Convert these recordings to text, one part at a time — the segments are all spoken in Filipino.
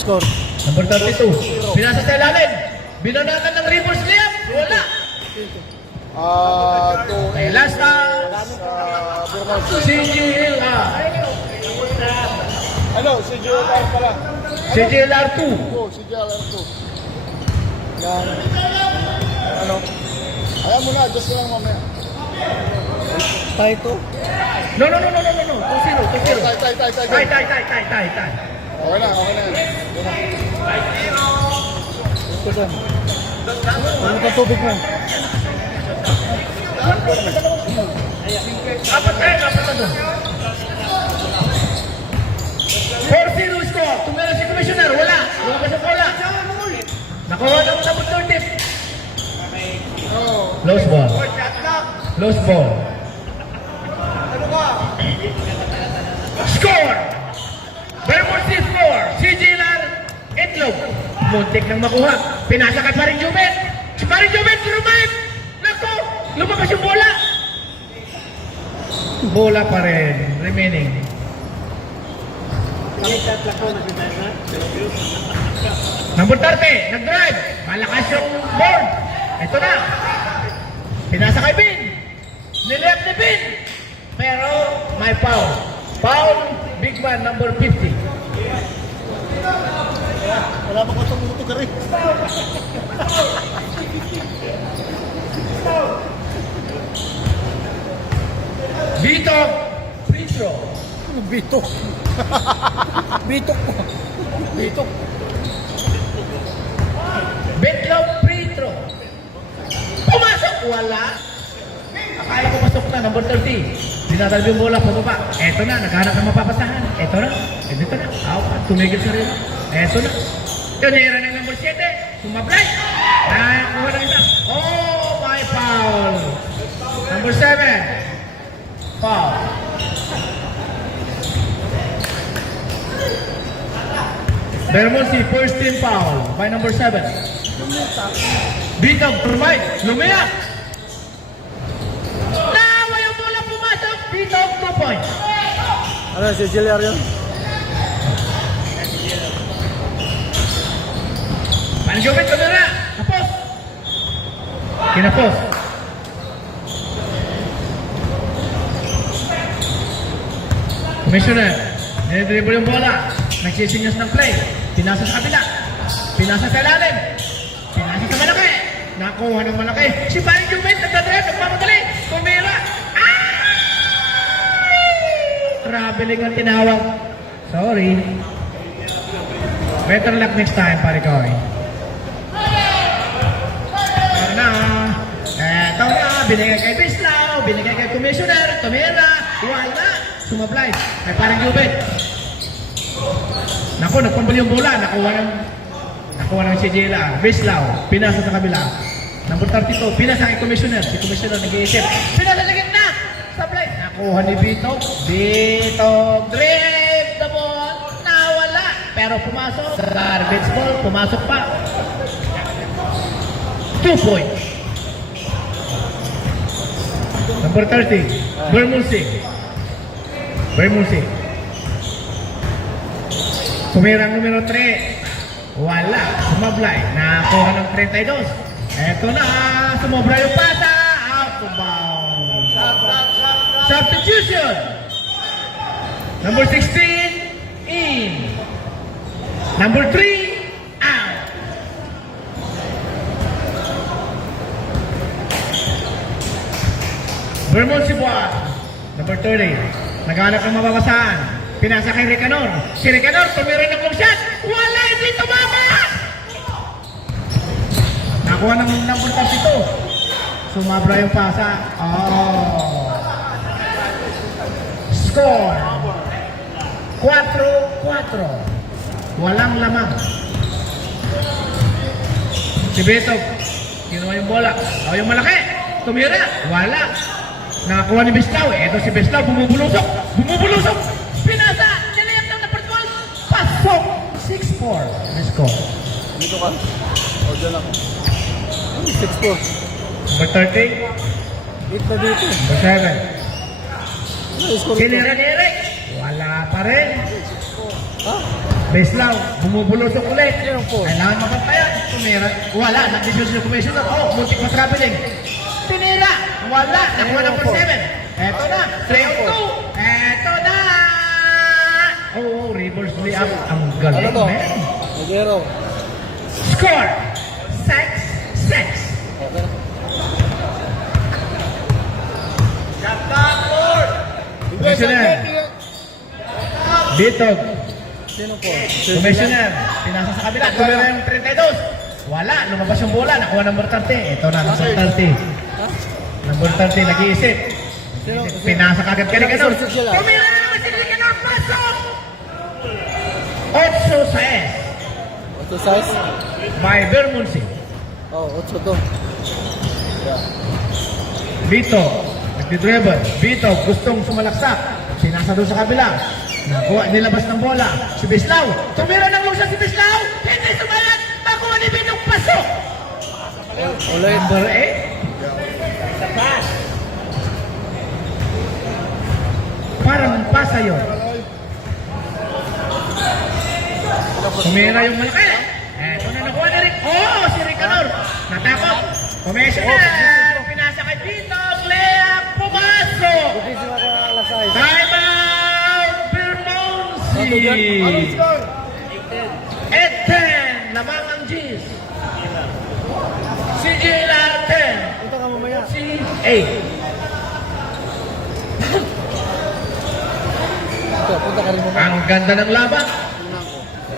score? Number 32. Pinasa sa ilalim. Binanatan ng reverse layup. Wala. Okay, last na. CG Hill. Ano? Si JLR pala. CG LR2. Oo, si JLR2. Yan. Ano? Ayan mo na, adjust ko lang mamaya. Tayo to? No. 2-0. Tay. Tie. Okay na. Ito dyan. Ano ka tubig mo? Apat na doon. 4-0 score. Tumira si Commissioner. Wala pa sa bola. Nakuha ng sabot ng tip. Lost ball. Score! Vermont score! CGLR Itlog. Muntik nang makuha. Pinasa kay Paring Jumet. Si Paring Jumet rumayip. Nako! Lumabas yung bola. Bola pa rin. Remaining. Number 30. Nag-drive. Malakas yung board. Ito na. Pinasa kay Bin. Niliyap ni Bin. Pero may foul. Foul, big man, number 50. Wala pa ko itong muto ka rin. Vito, free throw. Bitok. Bitok. Betlog, free throw. Pumasok, wala. Akala ko pasok na, number 30. Dinatalab yung bola, pababa. Eto na, naghanap ng mapapasahan. Eto na, dito na. Tumigil sa rin. Eto na. Tunira ng number 7. Sumablay. Nakakuha ng isa. Oh, my foul. Number 7. Foul. Bermonsi, first team foul by number 7. Bitog, Turmay, lumiyak. Nawa yung bola pumasok. Bitog, 2 points. Ano, si JLR yun? Panjobit, kamera. Kapos. Kinapos. Commissioner, nilidribble yung bola. Nagsisinyos ng play. Pinasa sa kabila. Pinasa sa ilalim. Pinasa sa malaki. Nakuha ng malaki. Si Paring Jubit, nagdadrive, nagmamadali. Tumira. Traveling ang tinawag. Sorry. Better luck next time, pare ko. Eto na. Binigay kay Bislaw. Binigay kay Commissioner. Tumira. Wala. Sumablay. Kay Paring Jubit. Naku, nagpambali yung bola. Nakuha ng si JLR. Bislaw. Pinasa sa kabila. Number 32. Pinasa kay Commissioner. Si Commissioner nag-iisip. Pinasa sa gitna. Sablay. Nakuha ni Bitog. Bitog. Drive the ball. Nawala. Pero pumasok. Sa garbage ball. Pumasok pa. 2 points. Number 30. Bermonsi. Tumirang numero 3. Wala. Sumablay. Nakuha ng 32. Eto na. Sumablay yung pata. Out of bounds. Substitution. Number 16. In. Number 3. Out. Bermonsi Buat. Number 30. Naghanap ng mababasahan. Pinasa kay Ricanor. Si Ricanor, tumira ng long shot. Wala, hindi tumama! Nakuha ng number 32. Sumabra yung pasa. Score. 4-4. Walang lamang. Si Beto, kinuha yung bola. Yung malaki. Tumira. Wala. Nakakuha ni Bislaw. Eto si Bislaw, bumubulusok. Pinasa. Nilayap ng number 12. Pasok. 6-4. Let's go. Dito ka. O, dyan ako. 6-4. Number 30. 8 na dito. Number 7. Ano, score ito? Sinira ni Eric. Wala pa rin. Ha? Beslaw, bumubulusok ulit. Sino po? Kailangan mapapayan. Tumira. Wala. Nag-decision yung commissioner. Oh, muntik matraveling. Tinira. Wala. Nakuha ng 7. Eto na. 3-2. Eto na. Oh, reverse layup. Ang galing, Ano to? man. Magero. Score. 6-6. Okay. Commissioner. Bitog. Sino po? Commissioner. Pinasa sa kabila. Tumira yung 32. Wala. Lumabas yung bola. Nakuha number 30. Ito na. Number 30. Ha? Number 30. Nag-iisip. Sino? Pinasa kagad ka ni Ganor. Sino sila? Tumira na naman si Ganor. Pasok! 8-6. Ito size? By Bermondsey. Oh, 8 to. Yeah. Vito. Nagdi-dribble. Vito. Gustong sumalaksak. Pinasa doon sa kabila. Nakuha. Nilabas ng bola. Si Beslaw. Tumira ng lusa si Beslaw. Hindi sumalat. Nakuha ni Binong pasok. Ulit. Number 8. Sa pass. Parang pasa yun. Tumira yung malaki. Eto na nakuha na rin. Oh, si Ricanor. Natakot. Commissioner. Pinasa kay Vito. Lea. Pumasok. Hindi sila ka alas 6. Time out. Bermondsey. Ano score? 8-10. Lamang ang G's. Si Gila 10. Punta ka mamaya. Si 8. Punta ka rin mamaya. Ang ganda ng laban.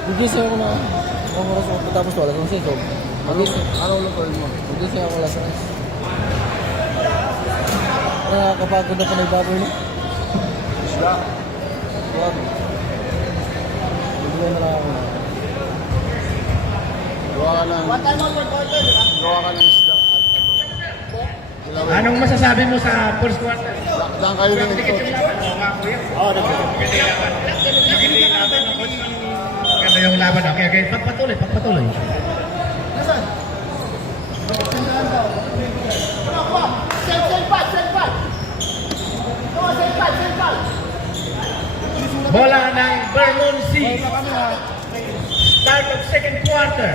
Gigising ako na. Ang oras ako tapos wala kang sito. Magising. Ano ulit ko mo? Gigising ako alas 6. Nakakapagod na pa na ibaboy mo. Siya. Wag. Bigyan na lang ako. Gawa ka ng... Gawa ka ng isda. Anong masasabi mo sa first quarter? Lang kayo ng Dikit yung laban. Oo nga, kuya. Oo, nagdikit. Ganda yung laban. Okay, okay. Pagpatuloy, pagpatuloy. Bola ng Bermondsey. Start of second quarter.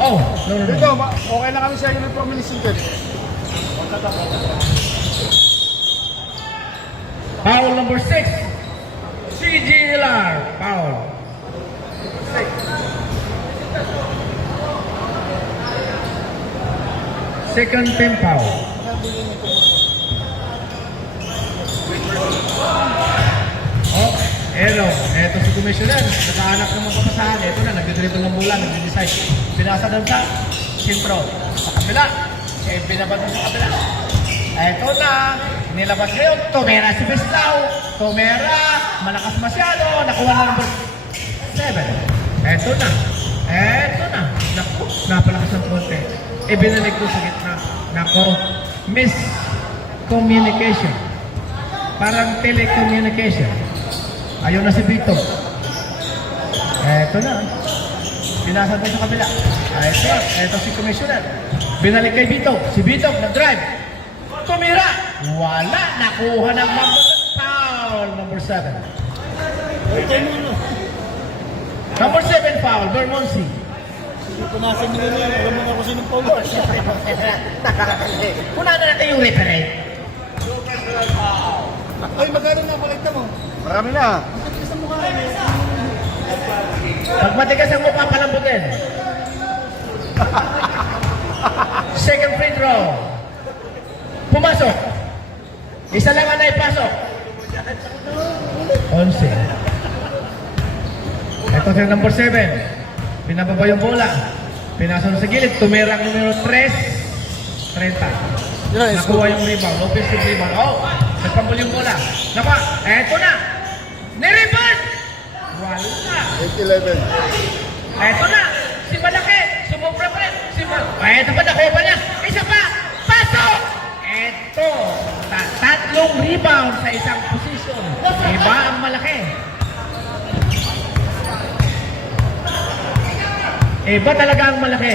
Oh, no, no, Dito, no. okay na kami sa uniform ni Sintet. Foul number 6. CG Lar. Foul. Second team foul. Oh, hello. Eto si Commissioner. Nakahanap ng mga papasahan. Eto na, nagdidribble ng bola, nagdi-decide. Pinasa doon sa sentro. Sa kabila. Eh, binabad doon sa kabila. Eto na. Nilabas ngayon. Tumera si Beslaw. Tumera. Malakas masyado. Nakuha na number 7. Eto na. Eto na. Naku, napalakas ng konti. Ibinalik ko sa gitna. Nako, miscommunication. Parang telecommunication. Ayaw na si Vito. Eto na. Pinasa doon sa kabila. Eto si Commissioner. Binalik kay Vito. Si Vito nag-drive. Tumira. Wala. Nakuha ng foul. Number 7. Number 7 foul. Bermondsey. Punasan nyo rin yan. Alam mo na kung sinong power. Una na natin yung referee. Ay, magkano na kolekta mo? Marami na. Pag matigas ang mukha, palambutin. Second free throw. Pumasok. Isa lang ang naipasok. 11. Ito si number 7. Pinababa yung bola. Pinasa sa gilid. Tumira ang numero 3. 30. Nakuha yung rebound. Offensive rebound. Oh, nagpambol yung bola. Napa, eto na. Nirebound. Wala. 8-11. Eto na. Si Malaki. Sumubra pa rin. Si Malaki. Eto pa, nakuha pa niya. Isa pa. Pasok. Eto. Tatlong rebound sa isang position. Iba ang Malaki. Iba talaga ang Malaki.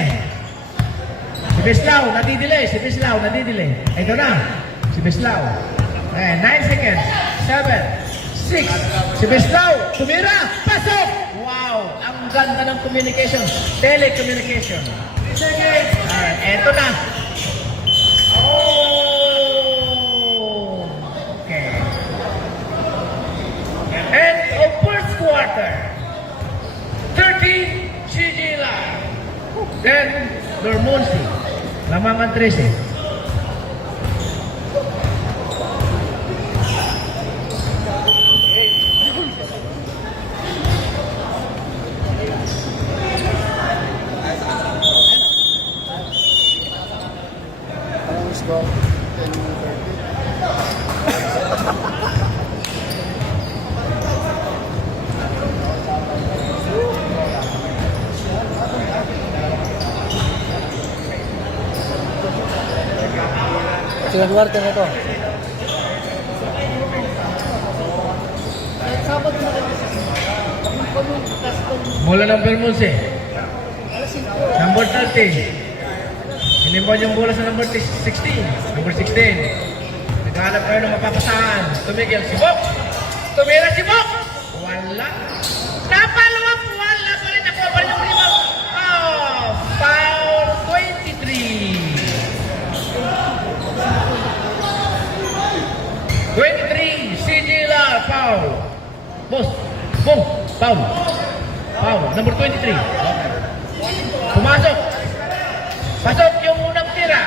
Si Beslaw, nadidelay. Si Beslaw, nadidelay. Ito na. Si Beslaw. 9 seconds. 7, 6. Si Beslaw, tumira. Pasok. Napakaganda ng communication. Telecommunication. Eto na. Oh! Okay. End of first quarter. 30 CG line. Then, Dormonsi. Lamangan 13. Anong score? 10-30. Sila Duarte na ito. Bola ng Bermonse. Number 30. Inimbon yung bola sa number 16. Number 16. Naghanap kayo ng mapapasahan. Tumigil si Bok. Tumira si Bok. Wala. Napalawak. Wala pa rin. Nakuha pa rin yung rebound. Oh, foul 23. 23. CG Lar. Foul. Boss. Boom. Foul. Foul. Number 23. Pumasok. Pasok yung unang tira.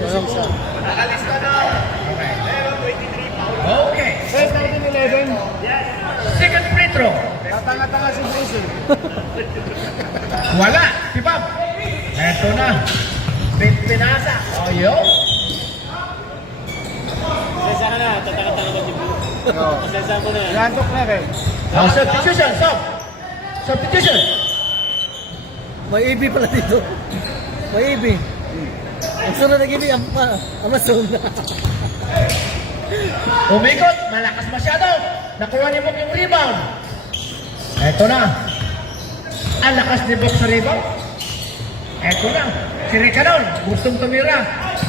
Walang sa. Okay. 11. Second free throw. Tatanga-tanga si Bruce. Wala. Si Bob. Eto na. Pinasa. O yun. Sesa ka na, tataka-taka ba si Blue? No. Sesa ko na yan. Lantok na rin. Oh, substitution. Stop. Substitution. May AB pala dito. May AB. Ang sunod na GB, Amazon na. Umikot. Malakas masyado. Nakuha ni Bok yung rebound. Eto na. Ang lakas ni Bok sa rebound. Eto na. Si Ricanon. Gustong tumira.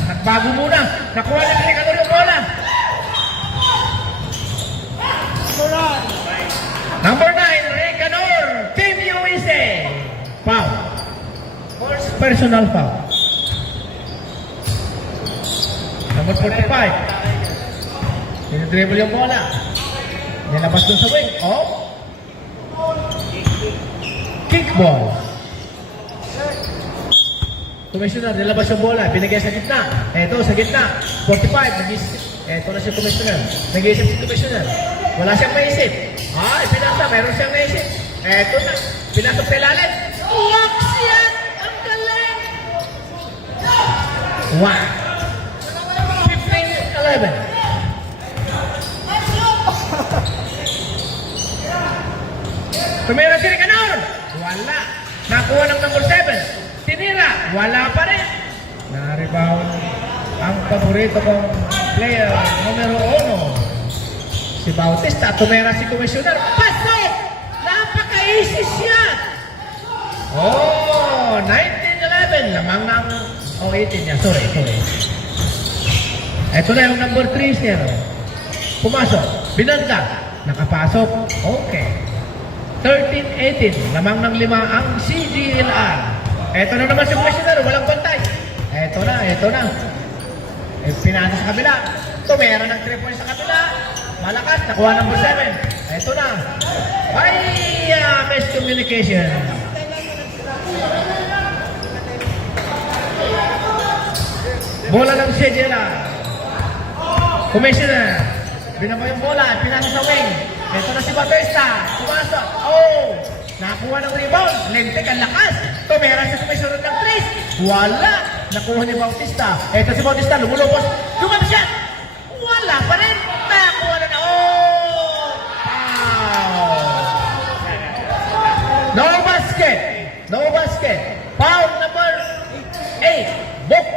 Nagbago muna. Nakuha ni Ricanon yung bola. Number 9, Ricanor. Team USA. Foul. First personal foul. Number 45. Dinidribble yung bola. Nilabas doon sa wing. Oh. Kickball. Commissioner, nilabas yung bola. Binigay sa gitna. Eto, sa gitna. 45. Nag-isip. Eto na si Commissioner. Nag-isip si Commissioner. Wala siyang maisip. Ay, pinasa. Meron siyang maisip. Eto na. Pinasok sa ilalim. Uwak siya! Ang galing! 15-11. Tumira si Ricanor. Wala. Nakuha ng number 7. Tinira. Wala pa rin. Na-rebound ang paborito kong player, numero 1. Si Bautista. Tumira si Commissioner. Pasok! Napaka-easy shot. Oh, 19-11. Lamang ng 18 niya. Sorry. Ito na yung number 3 niya. Pumasok. Binanda. Nakapasok. Okay. 13-18. Lamang ng 5 ang CGLR. Ito na naman si Commissioner. Walang bantay. Ito na. Pinasa sa kabila. Tumera ng 3 points sa kabila. Malakas. Nakuha number 7. Ito na. Ay, miscommunication. Bola ng CGLR. Commissioner. Binaba yung bola. Pinasa sa wing. Ito na si Bautista. Pumasok. Oh! Nakuha ng rebound. Lentek ang lakas. Tumera siya sa may sunod ng 3. Wala. Nakuha ni Bautista. Ito si Bautista. Lumulubos. Lumabas siya. Wala pa rin. Nakuha na. Oh! Wow! No basket. Foul number 8. Book.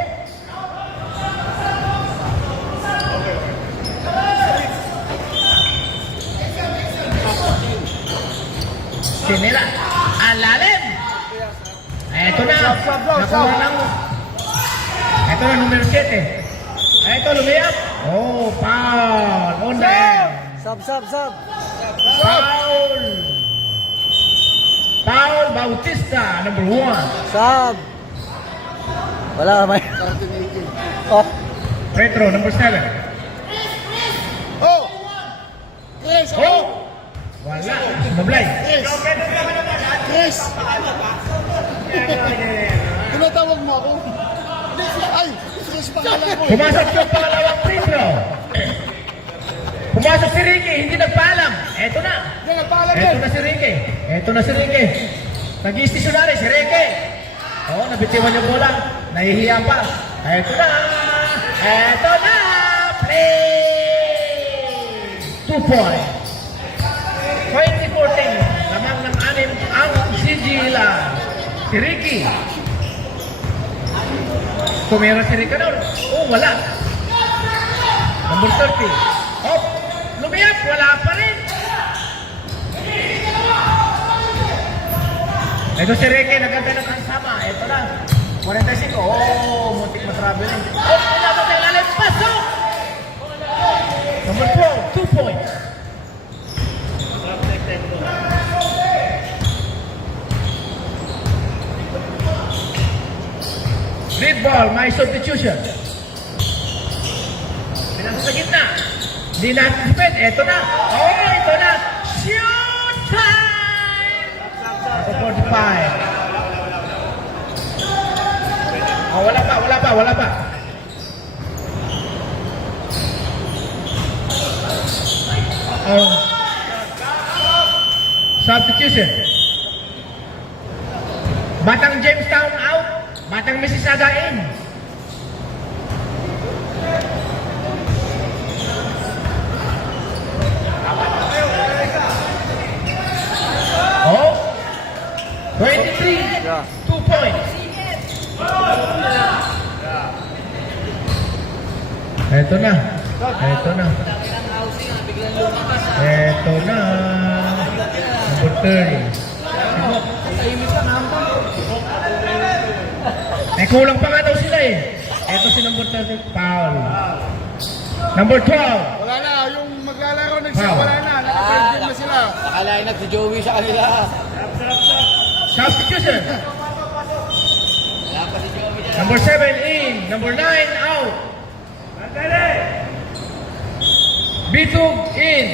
Sinila. Alalim. Ito na. Nakuha ng... Ito na, numero 7. Ito, lumiyap. Oh, foul. On the air. Sub. Foul. Paul Bautista, number 1. Sab. Wala may. Karating 18. Oh. Petro, number 7. Oh! Chris! Oh! Wala. Mablay. Chris! Chris! Tinatawag mo ako? Ay! Chris pangalan ko! Pumasok yung pangalawang free throw. Pumasok si Ricky, hindi nagpaalam. Eto na. Hindi, nagpaalam Eto yan! na si Ricky. Eto na si Ricky. Nag-iistisyonary si Ricky. Oo, nabitiwan yung bola. Nahihiya pa. Eto na. Eto na. Play! 2 points. 2014. Lamang ng 6 ang Sigila. Si Ricky. Tumira si Ricky doon. Oh, wala. Number 30. Oh, lumiyap. Wala pa rin. Ito si Ricky, naganda ng kansama. Ito na. 45. Oh, muntik matraveling. Oh, wala ba tayo nalit? Pasok! Number 12, 2 points. Lead ball, may substitution. Pinasa sa gitna. Hindi na-anticipate. Ito na. Oh, ito na. Shoot time! 45. Oh, wala pa. Oh. Substitution. Batang Jamestown out. Batang Mississauga in. Oh. 23. Yeah. 2 points. Eto na. Number 30. Eh, kulang pa nga daw sila eh. Eto si number 30, Paul. Number 12. Wala na, yung maglalaro wala na. Naka-5 na sila. Nakalain na si Joey sa kanila. Substitution. Number 7 in. Number 9 out. Bitug in.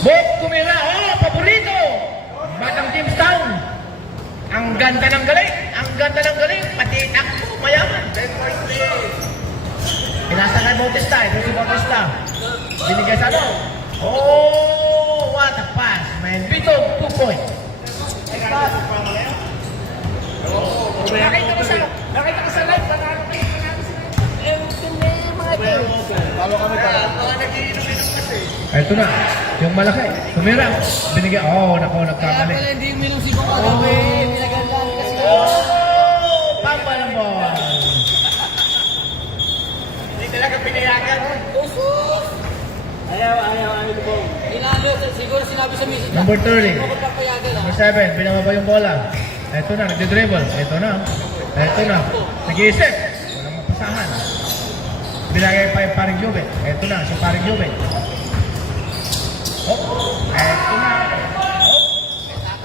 Bok tumira. Oh, paborito. Batang Jamestown. Ang ganda ng galing. Pati takbo, mayaman. Pinasa kay Bautista. Ito si Bautista. Binigay sa ano. Oh, what a pass, man. Bitug, 2 points. Nakita ko sa live. Talo kami pa. Ito na, yung malaki. Tumira. Binigay. Oh, nagkamali. Hindi minong si Bong Agawin. Pinagandaan kasi. Oh, pamba ng ball. Hindi talaga pinayagan. Ayaw ko. Inalo, siguro sinabi sa misis. Number 30. Ako papayagan Number 7, binababa yung bola. Ito na, nagdi-dribble. Ito na. Nag-iisip. Walang mapasahan. Binagay pa yung paring Jube. Ito na, si paring Jube. Oh, ito na.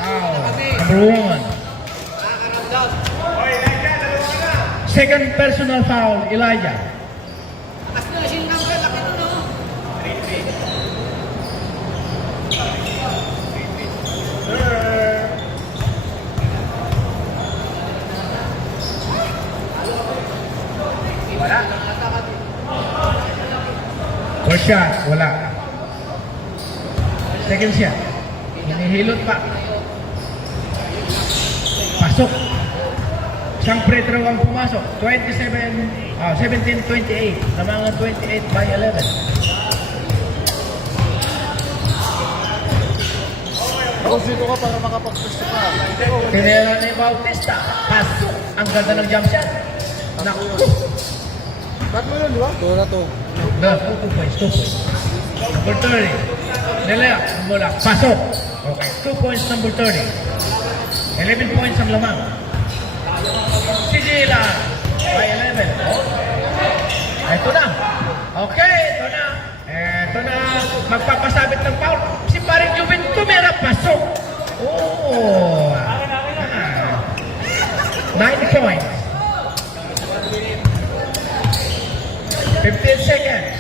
Oh, number 1. Second personal foul, Elijah. Kasi na, sinang ka, laki nun, no? Wala. First shot, wala. Second shot. Hinihilot pa. Pasok. Isang free throw ang pumasok. 17-28. Namangan 28 by 11. Ako dito ka para makapag-push pa. Tinera ni Bautista. Pasok. Ang ganda ng jump shot. Naku. Ba't mo yun, di ba? Ito na to. The 2 points. Number 30. Nilaya. Mula. Pasok. Okay. 2 points number 30. 11 points ang lamang. Sigila. By 11. Oh. Ito na. Okay. Ito na. Magpapasabit ng foul. Si paring Juven tumira. Pasok. Oh. Oh! 9 points. 15 seconds.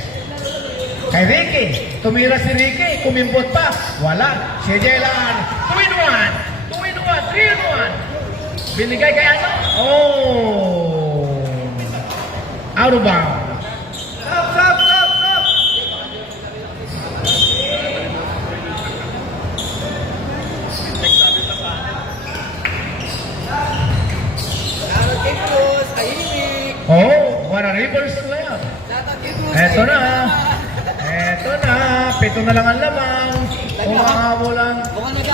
Kay Ricky. Tumira si Ricky. Kumimpot pa. Wala. Si Jelan. 2-in-1. 2-in-1. 3-in-1. Binigay kay ano? Oh! Out of bounds. Stop! Oh, what a reverse slam. Eto na. Eto na. 7 na lang ang lamang. Umahabulan. Mukhang nag